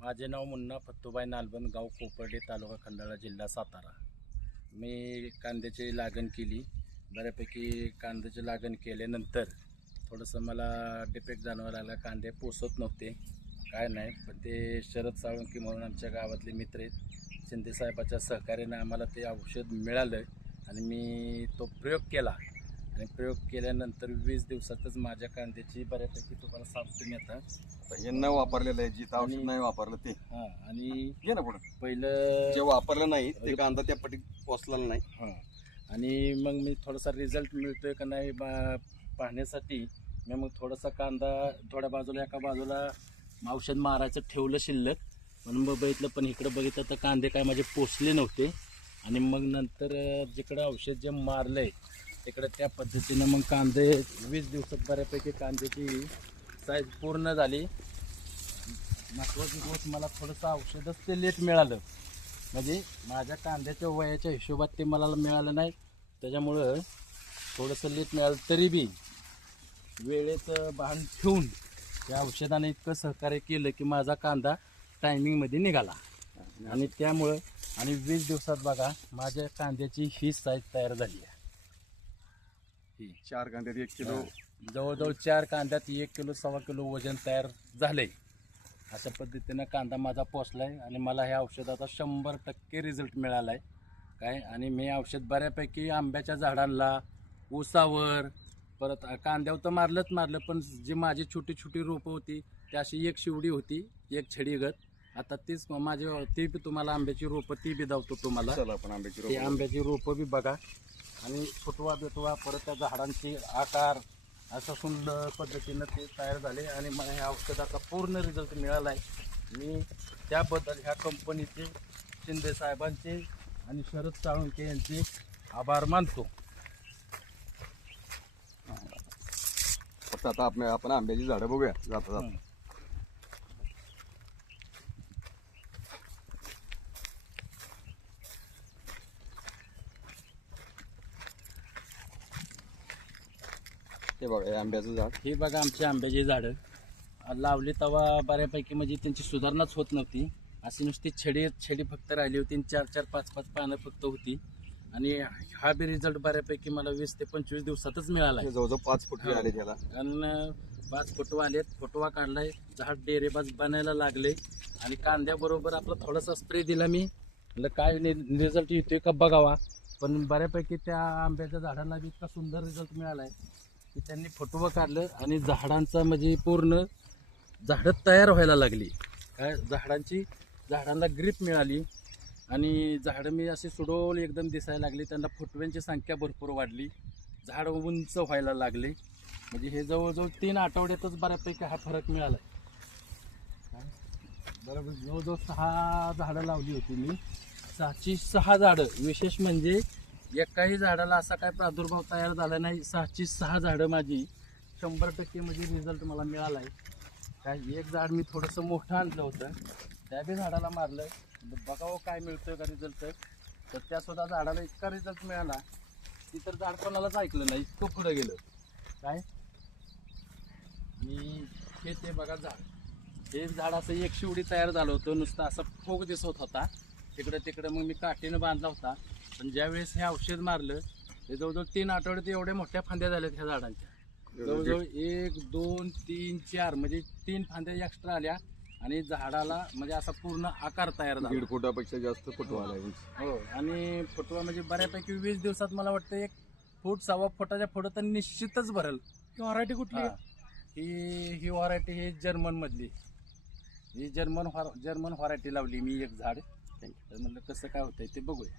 माझे नाव मुन्ना फत्तूबाई नालबन, गाव कोपर्डे, तालुका खंडाळा, जिल्हा सातारा. मी कांद्याची लागण केली. बऱ्यापैकी कांद्याची लागण केल्यानंतर थोडंसं मला डिफेक्ट जाणवायला लागला. कांदे पोसत नव्हते, काय नाही. पण ते शरद साळुंके म्हणून आमच्या गावातले मित्र आहेत, शिंदेसाहेबाच्या सहकार्याने आम्हाला ते औषध मिळालं आणि मी तो प्रयोग केला. आणि प्रयोग केल्यानंतर 20 दिवसातच माझ्या कांद्याची बऱ्यापैकी तुम्हाला सांगतो मी आता. हे न वापरलेलं आहे, जिथं औषध नाही वापरलं ते. हां, आणि घे ना पुढं. पहिलं जे वापरलं नाही ते कांदा त्या पटीत पोचलेला नाही. हां, आणि मग मी थोडासा रिझल्ट मिळतोय का नाही पाहण्यासाठी मी मग थोडासा कांदा थोड्या बाजूला एका बाजूला औषध मारायचं ठेवलं शिल्लक. म्हणून मग बघितलं, पण इकडं बघितलं तर कांदे काय माझे पोचले नव्हते. आणि मग नंतर जिकडं औषध जे मारलं आहे तिकडं त्या पद्धतीनं मग कांदे 20 दिवसात बऱ्यापैकी कांद्याची साईज पूर्ण झाली. महत्त्वाची गोष्ट, मला थोडंसं औषधच ते लेट मिळालं. म्हणजे माझ्या कांद्याच्या वयाच्या हिशोबात ते मला मिळालं नाही, त्याच्यामुळं थोडंसं लेट मिळालं. तरी बी वेळेचं भान ठेवून त्या औषधाने इतकं सहकार्य केलं की माझा कांदा टायमिंगमध्ये निघाला. आणि त्यामुळं आणि 20 दिवसात बघा माझ्या कांद्याची ही साईज तयार झाली आहे. 4 कांद्यात 1 किलो. जवळजवळ 4 कांद्यात 1 किलो 1.25 किलो वजन तयार झालंय. अशा पद्धतीनं कांदा माझा पोचलाय आणि मला ह्या औषधाचा 100% रिझल्ट मिळाला आहे काय. आणि मी औषध बऱ्यापैकी आंब्याच्या झाडांना, ऊसावर, परत कांद्यावर तर मारलं, पण जी माझी छोटी छोटी रोपं होती ती अशी एक शिवडी होती, एक छडीगत. आता तीच माझी ती बी तुम्हाला आंब्याची रोपं ती बी दावतो तुम्हाला. चला आपण आंब्याची ती आंब्याची रोपं बी बघा. आणि फुटवा बिटवा परत त्या झाडांची आकार असं सुंदर पद्धतीनं ते तयार झाले. आणि मला ह्या औषधाचा पूर्ण रिझल्ट मिळाला आहे. मी त्याबद्दल ह्या कंपनीचे, शिंदे साहेबांचे आणि शरद साळुंके यांचे आभार मानतो. फक्त आता आपण आंब्याची झाडं बघूया जाता जाता. हे बघा, हे आंब्याचं झाड. हे बघा आमची आंब्याची झाडं लावली तेव्हा बऱ्यापैकी म्हणजे त्यांची सुधारणाच होत नव्हती. अशी नुसती छडी फक्त राहिली होती. 4-4, 5-5 पानं फक्त होती. आणि हा बी रिझल्ट बऱ्यापैकी मला 20 ते 25 दिवसातच मिळाला आहे. जवळजवळ 5 फुटवे आले त्याला. कारण 5 फुटवा आलेत, फुटवा काढलाय, झाड डेरेबाज बनायला लागले. आणि कांद्याबरोबर आपला थोडासा स्प्रे दिला मी, म्हणलं काय रिझल्ट येतोय का बघावा. पण बऱ्यापैकी त्या आंब्याच्या झाडांना बी इतका सुंदर रिझल्ट मिळाला आहे की त्यांनी फुटवं काढलं आणि झाडांचा म्हणजे पूर्ण झाडं तयार व्हायला लागली. काय झाडांना ग्रीप मिळाली आणि झाडं मी असे सुडोल एकदम दिसायला लागली. त्यांना फुटव्यांची संख्या भरपूर वाढली, झाड उंच व्हायला लागले. म्हणजे हे जवळजवळ 3 आठवड्यातच बऱ्यापैकी हा फरक मिळाला आहे. बरोबर जवळजवळ 6 झाडं लावली होती मी, 6ची 6 झाडं. विशेष म्हणजे एकाही झाडाला असा काय प्रादुर्भाव तयार झाला नाही. 6ची 6 झाडं माझी 100% म्हणजे रिझल्ट मला मिळाला आहे. काय एक झाड मी थोडंसं मोठं आणलं होतं, त्या बी झाडाला मारलं, बघावं काय मिळतोय का रिझल्ट. तर त्यासुद्धा झाडाला इतका रिझल्ट मिळाला की तर झाड कोणालाच ऐकलं नाही, इतकं पुढं गेलं काय. आणि हे ते बघा झाड, हे झाड असं एक शिवडी तयार झालं होतं, नुसतं असं फोग दिसत होता तिकडं तिकडं. मग मी काठीनं बांधला होता. पण ज्यावेळेस हे औषध मारलं हे जवळजवळ 3 आठवड्यात एवढ्या मोठ्या फांद्या झाल्यात ह्या झाडांच्या. जवळजवळ 1, 2, 3, 4 म्हणजे 3 फांद्या एक्स्ट्रा आल्या. आणि झाडाला म्हणजे असा पूर्ण आकार तयार झाला. 1.5 फुटापेक्षा जास्त फुटवा आला. हो, आणि फुटवा म्हणजे बऱ्यापैकी 20 दिवसात मला वाटतं 1 फूट 1.25 फुटाच्या पुढं तर निश्चितच भरेल. व्हरायटी कुठली आहे? ही व्हरायटी ही जर्मन मधली, ही जर्मन व्हरायटी लावली मी एक झाड. तर म्हणलं कसं काय होतंय ते बघूया.